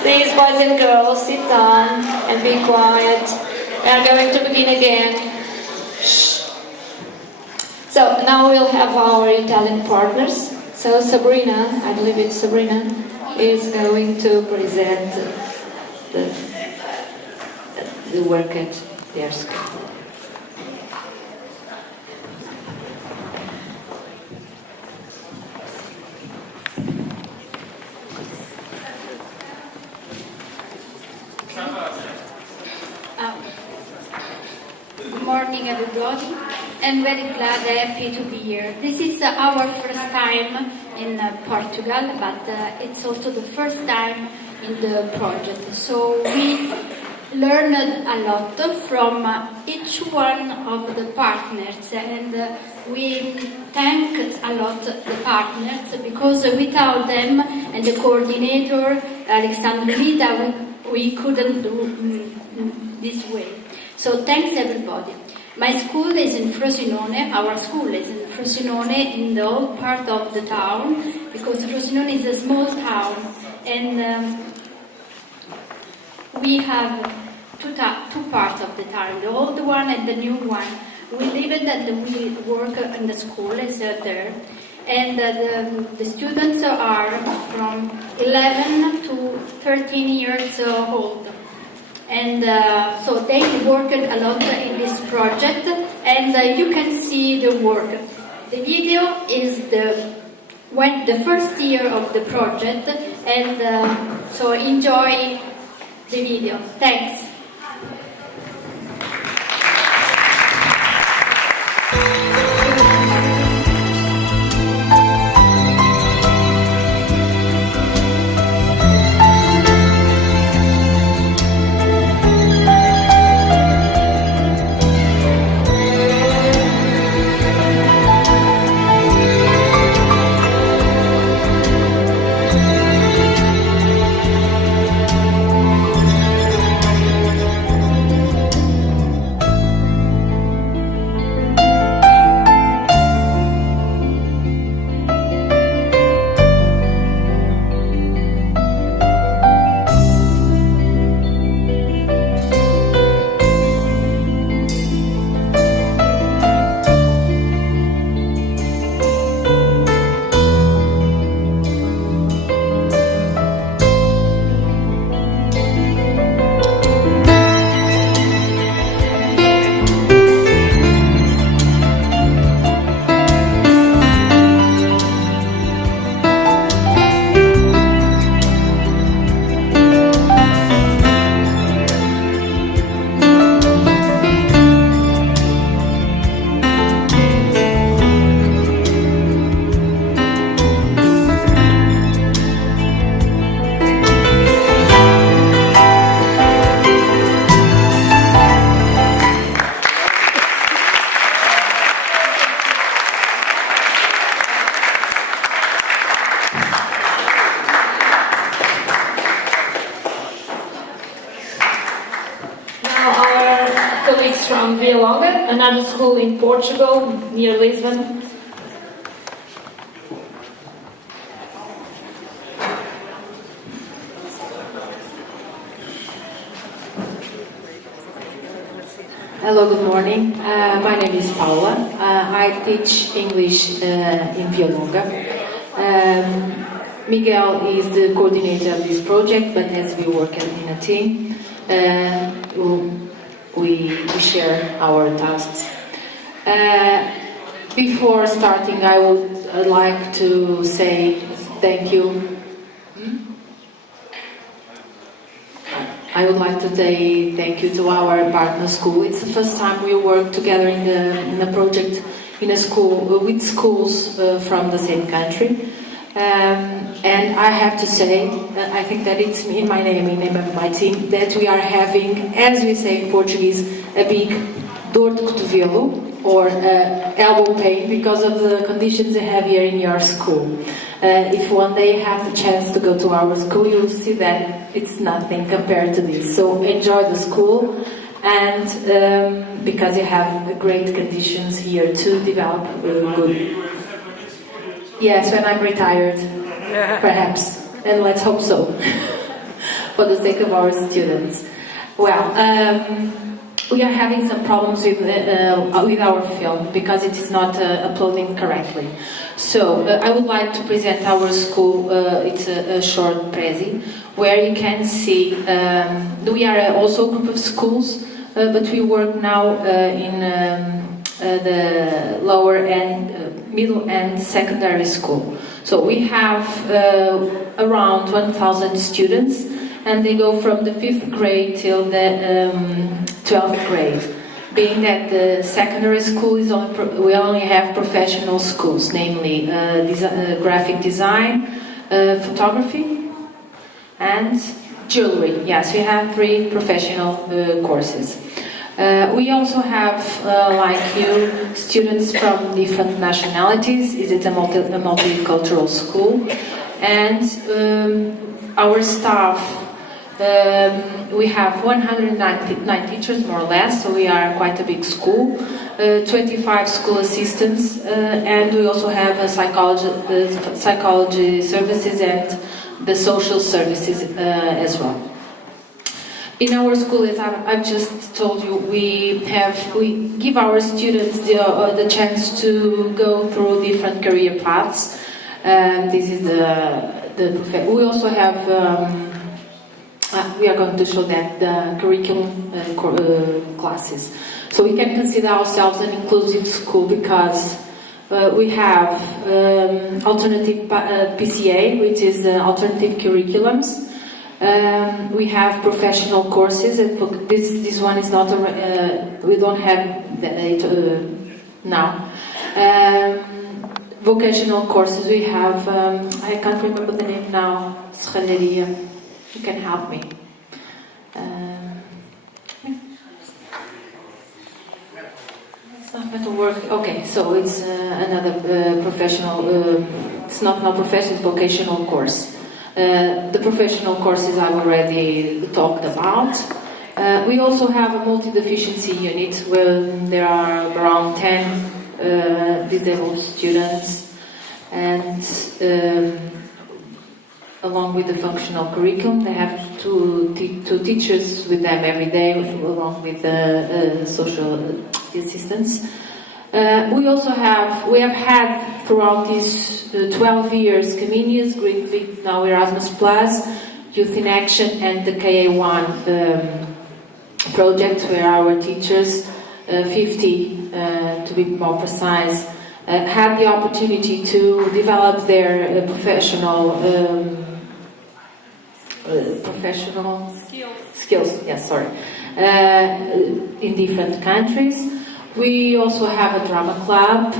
Please, boys and girls, sit down and be quiet. We are going to begin again. Shh. So now we'll have our Italian partners. So Sabrina, I believe it's Sabrina, is going to present the work at their school. Good morning, everybody. I'm very glad, happy to be here. This is our first time in Portugal, but it's also the first time in the project. So we learned a lot from each one of the partners, and we thank a lot the partners, because without them and the coordinator, Alexandre Vida, we couldn't do this way. So thanks everybody. My school is in Frosinone, our school is in Frosinone, in the old part of the town, because Frosinone is a small town, and we have two parts of the town, the old one and the new one. We live and we work in the school, is there, and the students are from 11 to 13 years old. And so they worked a lot in this project, and you can see the work. The video is the first year of the project, and so enjoy the video. Thanks. From Villalonga, another school in Portugal, near Lisbon. Hello, good morning. My name is Paula. I teach English in Villalonga. Miguel is the coordinator of this project, but as we work in a team, we share our tasks. Before starting, I would like to say thank you. I would like to say thank you to our partner school. It's the first time we work together in a project in a school with schools from the same country. And I have to say, I think that it's in my name, in the name of my team, that we are having, as we say in Portuguese, a big dor de cotovelo, or elbow pain, because of the conditions you have here in your school. If one day you have the chance to go to our school, you will see that it's nothing compared to this. So enjoy the school, and because you have great conditions here to develop good. Yes, when I'm retired, perhaps, and let's hope so, for the sake of our students. Well, we are having some problems with our film because it is not uploading correctly. So I would like to present our school. It's a short prezi where you can see we are also a group of schools, but we work now in the lower and middle and secondary school. So we have around 1,000 students, and they go from the 5th grade till the 12th grade. Being that the secondary school is we only have professional schools, namely graphic design, photography, and jewelry. Yes, we have 3 professional courses. We also have, like you, students from different nationalities. It's a multicultural school, and our staff. We have 109 teachers, more or less, so we are quite a big school. 25 school assistants, and we also have a psychology services and the social services as well. In our school, as I've just told you, we give our students the chance to go through different career paths. This is we also have. We are going to show that the curriculum classes. So we can consider ourselves an inclusive school because we have alternative PCA, which is alternative curriculums. We have professional courses, and this one is not. We don't have it now. Vocational courses. We have. I can't remember the name now. Serralharia. You can help me. It's not going to work. Okay, so it's another professional. It's not professional, vocational course. The professional courses I've already talked about. We also have a multi-deficiency unit where there are around 10 disabled students, and along with the functional curriculum, they have two teachers with them every day, along with the social assistants. We have had throughout these 12 years Comenius, Green Vic, now Erasmus Plus, Youth in Action, and the KA1 project, where our teachers, 50 to be more precise, had the opportunity to develop their professional skills. Yes, sorry. In different countries. We also have a drama club,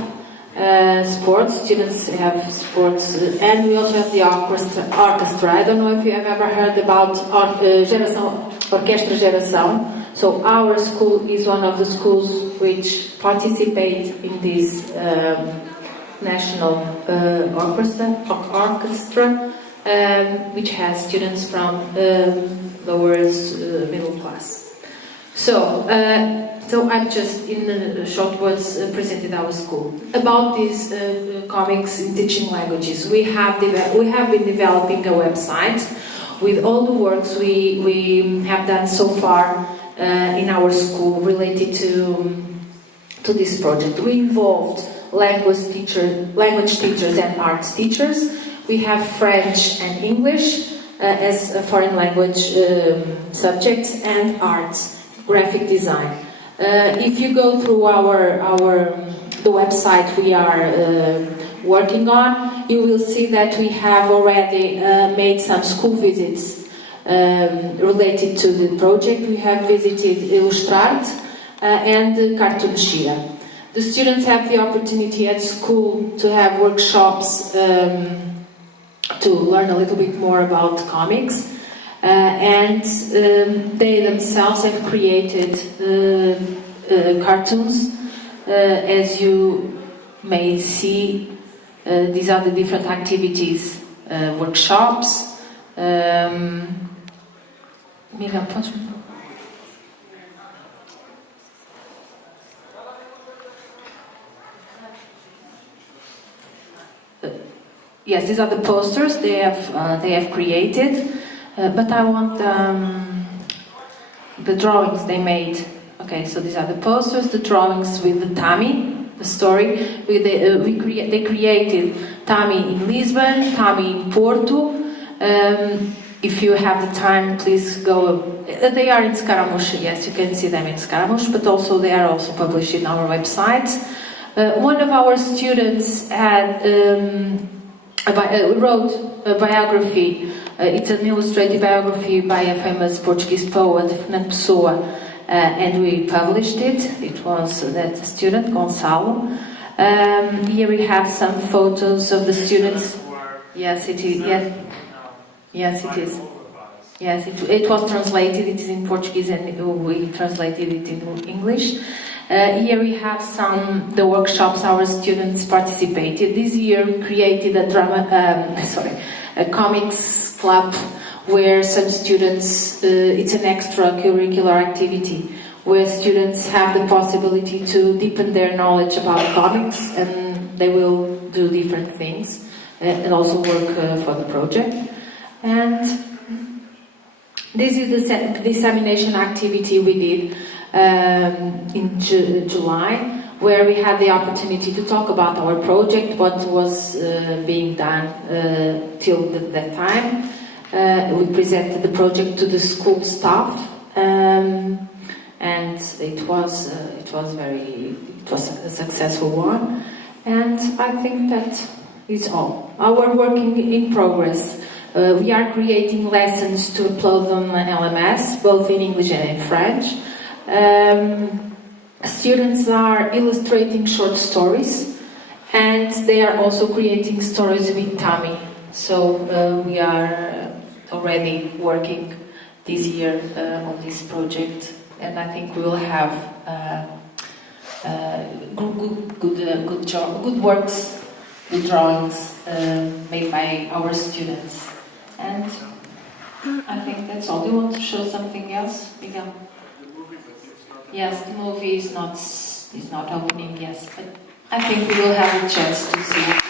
sports. Students have sports, and we also have the orchestra. I don't know if you have ever heard about Orquestra Geração. So our school is one of the schools which participate in this national orchestra, which has students from lower middle class. So I've just, in short words, presented our school. About these comics in teaching languages, we have been developing a website with all the works we have done so far in our school related to this project. We involved language teachers and arts teachers. We have French and English as a foreign language subjects, and arts, graphic design. If you go through the website we are working on, you will see that we have already made some school visits related to the project. We have visited Illustrart and Cartoon Shira. The students have the opportunity at school to have workshops to learn a little bit more about comics, and they themselves have created cartoons. As you may see, these are the different activities, workshops. Miguel, podes? Yes, these are the posters they have created, but I want the drawings they made. Okay, so these are the posters, the drawings with the Tammy, the story. They created Tammy in Lisbon, Tammy in Porto. If you have the time, please go. They are in Scaramouche. Yes, you can see them in Scaramouche, but also they are also published in our website. One of our students had. Wrote a biography. It's an illustrated biography by a famous Portuguese poet, Fernando Pessoa, and we published it. It was that student, Gonçalo. Here we have some photos of the students. Yes, it is. Yes, it is. Yes, it was translated. It is in Portuguese, and we translated it in English. Here we have the workshops our students participated. This year we created a comics club where some students, it's an extracurricular activity where students have the possibility to deepen their knowledge about comics, and they will do different things and also work for the project. And this is the dissemination activity we did in July, where we had the opportunity to talk about our project, what was being done till that time. We presented the project to the school staff, and it was a successful one. And I think that is all. Our work in progress. We are creating lessons to upload on LMS, both in English and in French. Students are illustrating short stories, and they are also creating stories with Tammy. So we are already working this year on this project, and I think we will have good works, good drawings made by our students. And I think that's all. Do you want to show something else, Miguel? Yes, the movie is not opening, yes, but I think we will have a chance to see it.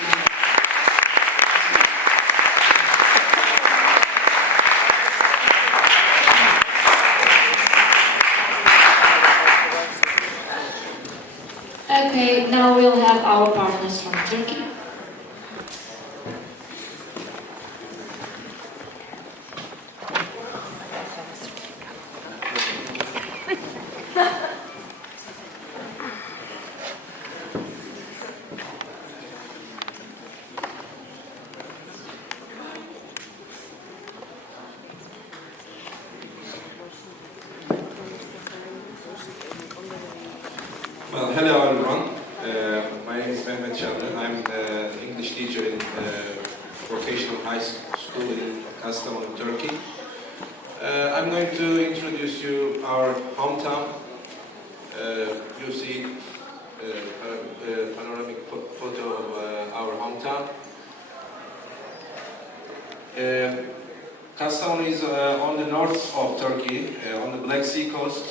Okay, now we'll have our partners from Turkey. Well, hello everyone. My name is Mehmet Canlı. I'm the English teacher in vocational high school in Kastamonu, Turkey. I'm going to introduce you our hometown. You see a panoramic photo of our hometown. Kastamonu is on the north of Turkey, on the Black Sea coast.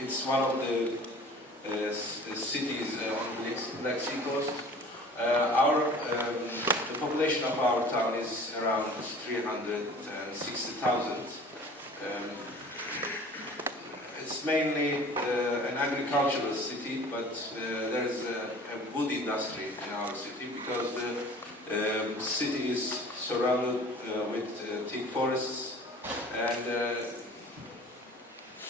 It's one of the cities on the Black Sea coast. The population of our town is around 360,000. It's mainly an agricultural city, but there's a wood industry in our city because the city is surrounded with thick forests, and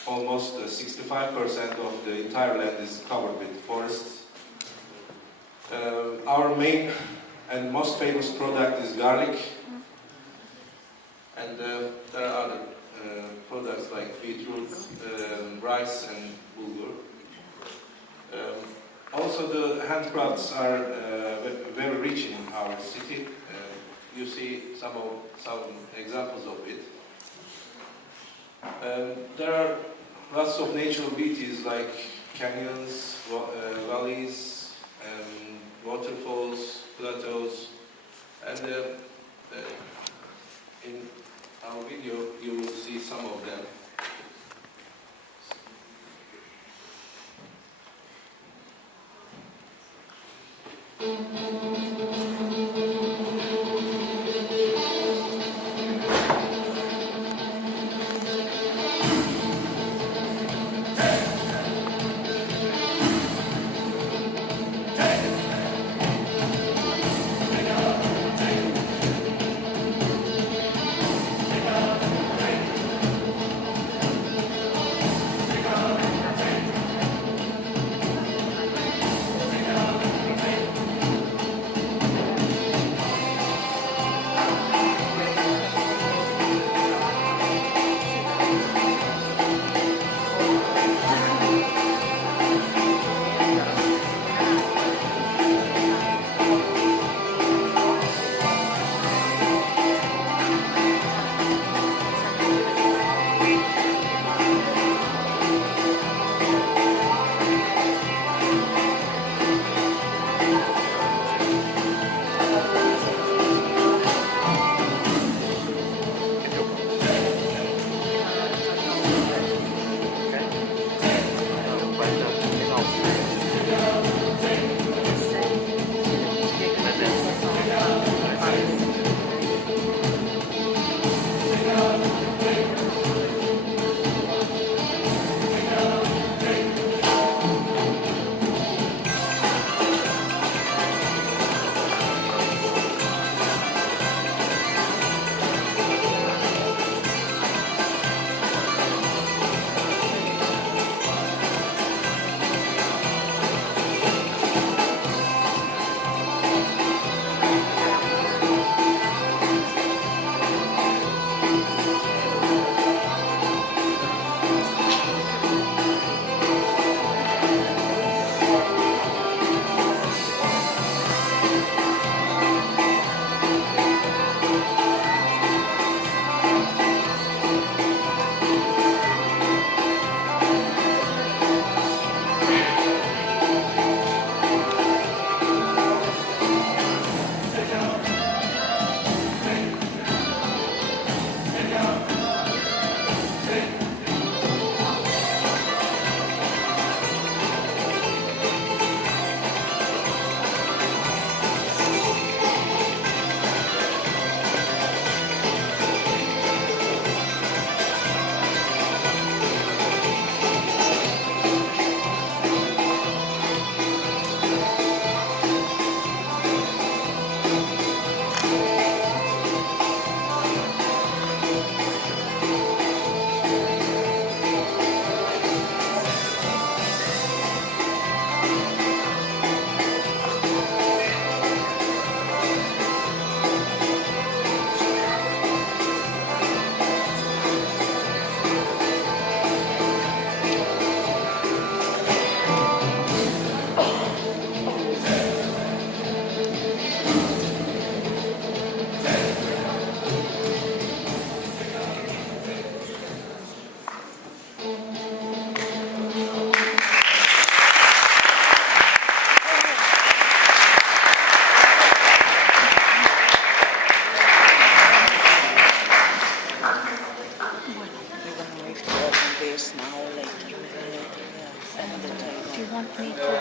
almost 65% of the entire land is covered with forests. Our main and most famous product is garlic. and there are other products like beetroot, rice, and bulgur. Also, the handcrafts are very rich in our city. You see some examples of it. There are lots of natural beauties like canyons, valleys, waterfalls, plateaus, and in our video you will see some of them.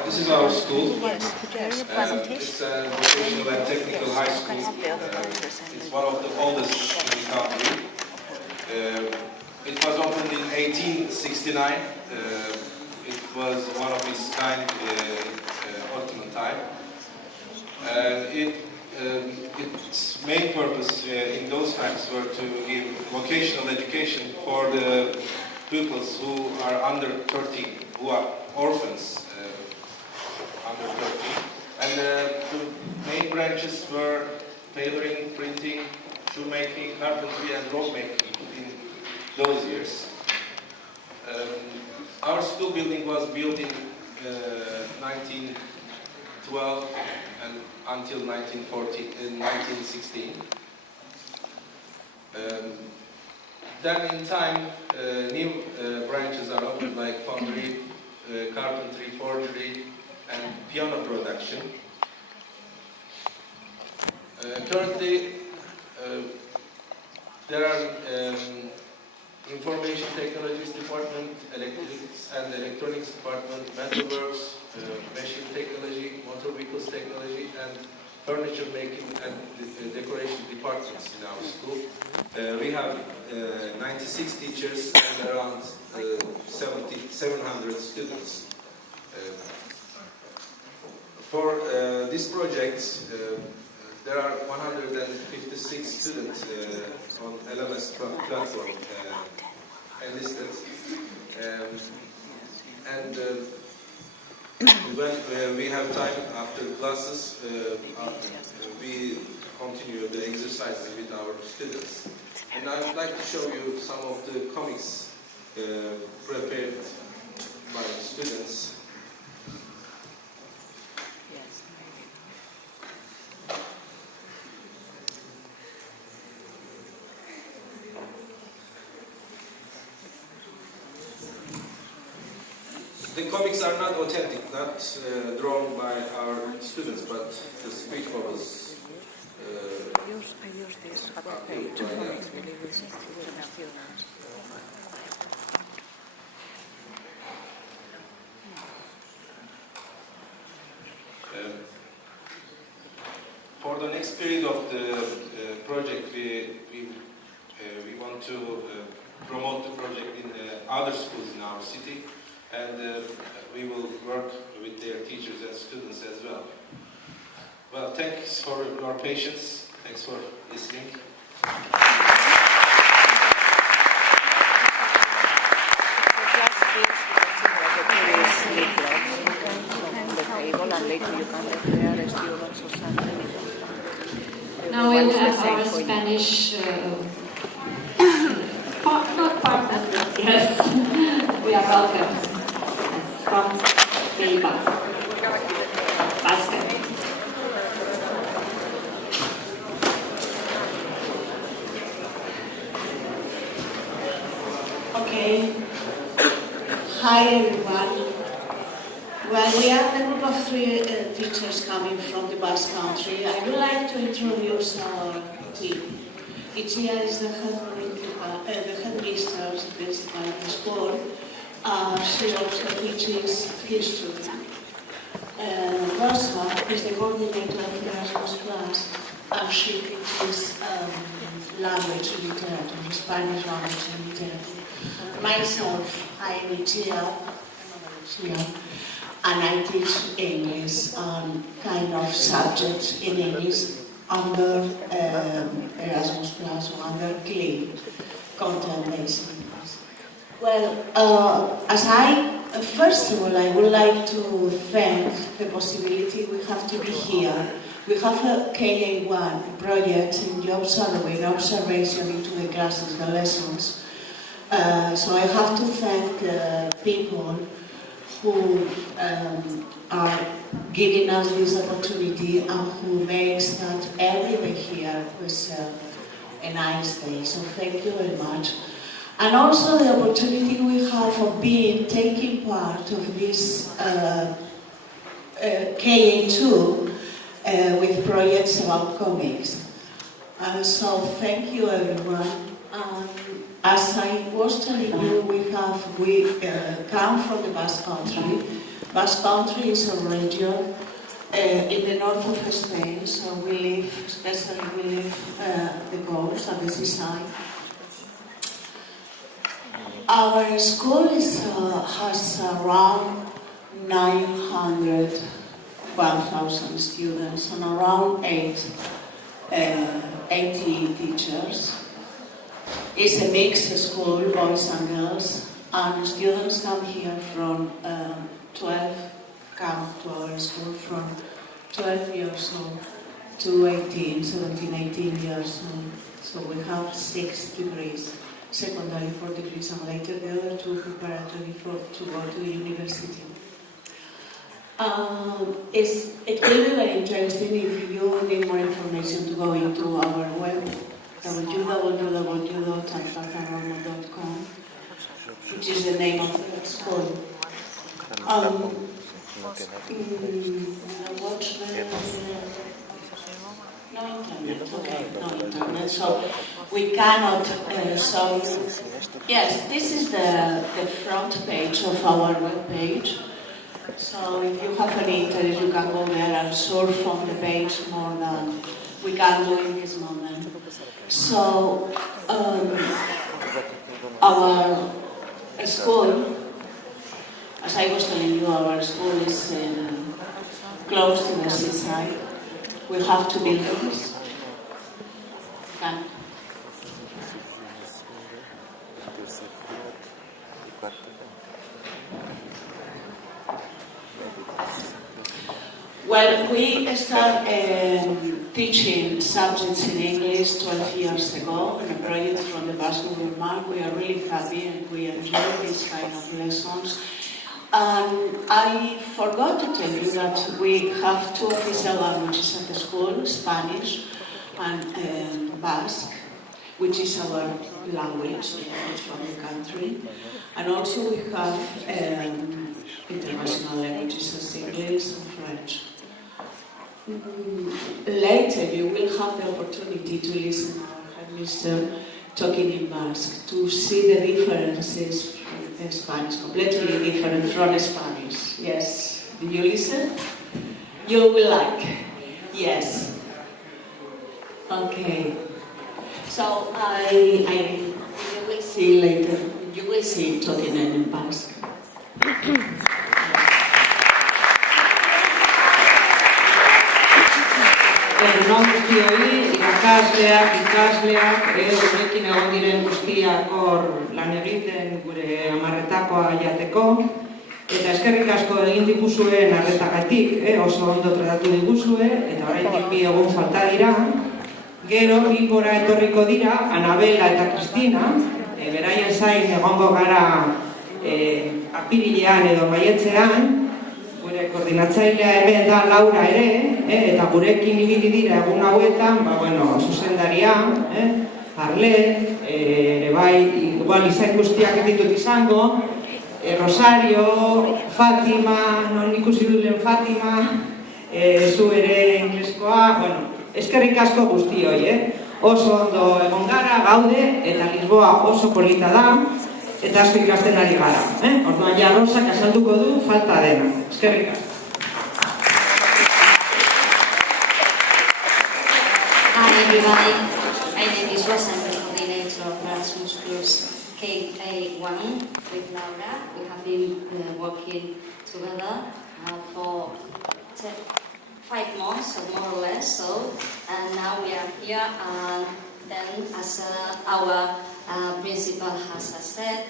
This is our school. It's a vocational and technical high school. It's one of the oldest in the country. It was opened in 1869. It was one of its kind Ottoman time. Its main purpose in those times were to give vocational education for the pupils who are under 13, who are orphans under 13. And the main branches were tailoring, printing, shoemaking, carpentry, and rope making in those years. Our school building was built in 1912 and until 1916. Then in time, new branches are opened like foundry, carpentry, forgery, and piano production. Currently, there are information technologies department, electrics and electronics department, metalworks, machine technology, motor vehicles technology, and furniture making and decoration departments in our school. We have 96 teachers and around 700 students. For this project, there are 156 students on LMS platform enlisted. When we have time after classes, we continue the exercises with our students. And I would like to show you some of the comics prepared by students. The comics are not authentic, not drawn by our students, but the speech bubbles for the next period of the project, we want to promote the project in other schools in our city. And we will work with their teachers and students as well. Well, thanks for your patience. Thanks for listening. Now we'll have our Spanish not partner, yes. We are welcome. From Silva. Basket. Okay. Hi everyone. Well, we are a group of 3 teachers coming from the Basque Country. I would like to introduce our team. Itzia is the headmistress, the principal of the school. She also teaches history. Rosa is the coordinator of Erasmus class, and she teaches language and literature, Spanish language and literature. Myself, I am Itzia, and I teach English, kind of subjects in English under Erasmus Plus or under CLEAN, content-based English. Well, first of all, I would like to thank the possibility we have to be here. We have a KA1 project in the observation into the classes, the lessons. So I have to thank people who are giving us this opportunity and who makes that every day here was a nice day. So thank you very much. And also the opportunity we have of taking part of this KA2 with projects about comics. So thank you everyone. As I was telling you, we come from the Basque Country. Basque Country is a region in the north of Spain, so we live the coast and the seaside. Our school has around 1,000 students and around 80 teachers. It's a mixed school, boys and girls, and students come here from 12 years old to 17, 18 years old. So we have 6 degrees, secondary 4 degrees, and later the other 2 preparatory to go to university. It will be very interesting if you need more information to go into our web, www.alfacaroma.com, which is the name of the school. No internet, so we cannot show you. Yes, this is the front page of our web page. So if you have any interest, you can go there and surf on the page more than we can do in this moment. So our school, as I was telling you, our school is close to the seaside. We have 2 buildings. Well, we started teaching subjects in English 12 years ago in a project from the Basque Government. We are really happy and we enjoy this kind of lessons. I forgot to tell you that we have 2 official languages at the school, Spanish and Basque, which is our language from the country. And also we have international languages as English and French. Later you will have the opportunity to listen to our headmaster talking in Basque, to see the differences from Spanish, completely different from Spanish. Yes, did you listen? You will like. Yes. Okay. So you will see later. You will see talking in Basque. Egun guztioi, ikasleak, horrekin egon diren guztiak hor lan egiten gure amarretakoa jateko. Eta eskerrik asko egin diguzuen arretagatik, oso ondo tratatu diguzue, eta oraindik 2 egun falta dira. Gero, Bilbora etorriko dira, Anabela eta Kristina, beraien zain egongo gara apirilean edo maiatzean, gure koordinatzailea hemen da Laura ere, eta gurekin ibili dira egun hauetan, zuzendaria, Arlet, ere bai, igual izain guztiak ditut izango, Rosario, Fatima, non ikusi duten Fatima, zu ere ingleskoa, eskerrik asko guztioi, oso ondo egon gara, gaude, eta Lisboa oso polita da, eta asko ikasten ari gara. Orduan ja Rosak azalduko du falta dena. Eskerrik asko. Hi everybody, my name is Rosa, I'm the coordinator of Erasmus Plus K1 with Laura. We have been working together for 5 months, or more or less, and now we are here, and then as our principal has said,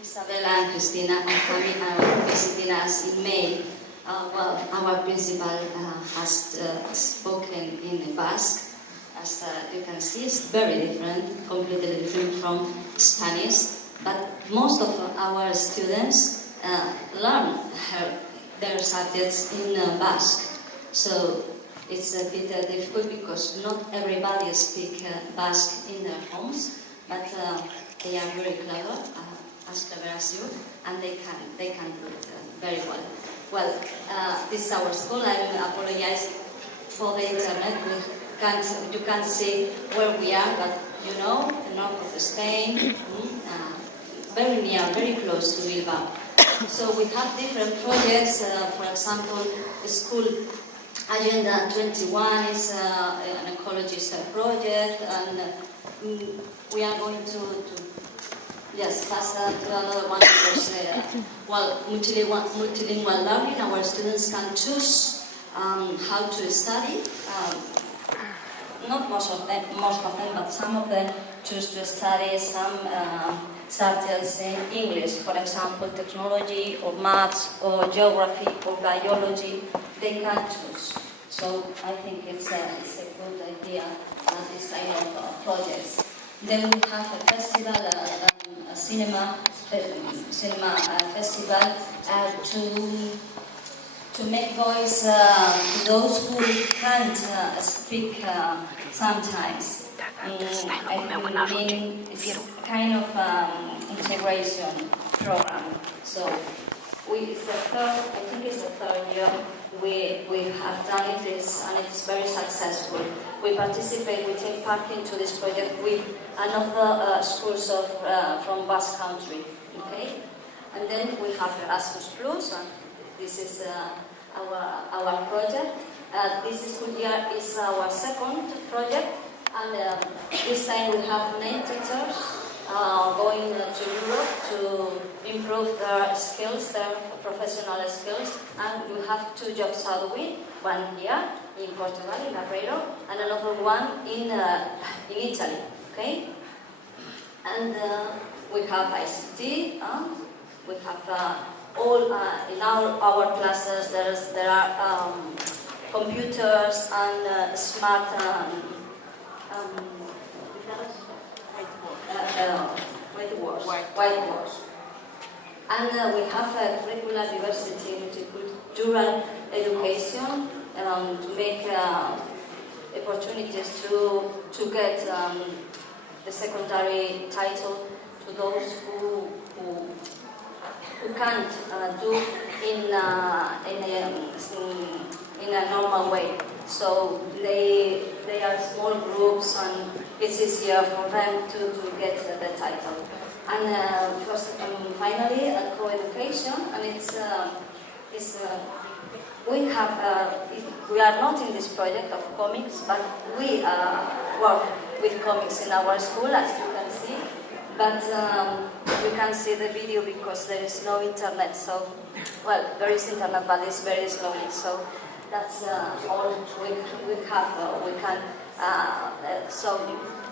Isabella and Cristina are coming and visiting us in May. Our principal has spoken in Basque. As you can see, it's very different, completely different from Spanish, but most of our students learn their subjects in Basque. So it's a bit difficult because not everybody speaks Basque in their homes, but they are very clever, as clever as you, and they can do it very well. Well, this is our school. I apologize for the internet. You can't see where we are, but you know, the north of Spain, very near, very close to Bilbao. So we have different projects. For example, the school Agenda 21 is an ecologist project, and we are going to pass to another one because multilingual learning. Our students can choose how to study. Not most of them, but some of them choose to study some subjects in English. For example, technology, or maths, or geography, or biology. They can choose. So I think it's a good idea. year this kind of projects. Then we have a festival, a cinema festival to make voice to those who can't speak sometimes. I mean, it's a kind of integration program. So I think it's the third year we have done it, and it's very successful. We participate, we take part into this project with another schools from Basque Country. Okay, and then we have Erasmus Plus, and this is our project. This school year is our second project, and this time we have 9 teachers going to Europe to improve their skills, their professional skills, and we have 2 jobs shadowing, one here in Portugal, in Aveiro, and another one in Italy. Okay, and we have ICT. We have all in our classes. There are computers and smart whiteboards. And we have a curricular diversity, multicultural education to make opportunities to get the secondary title to those who can't do in a normal way. So they are small groups, and it's easier for them to get the title. And finally, co-education, and we are not in this project of comics, but we work with comics in our school, as you can see. But we can't see the video because there is no internet. So, well, there is internet, but it's very slowly. So that's all we have. We can. So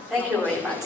thank you very much.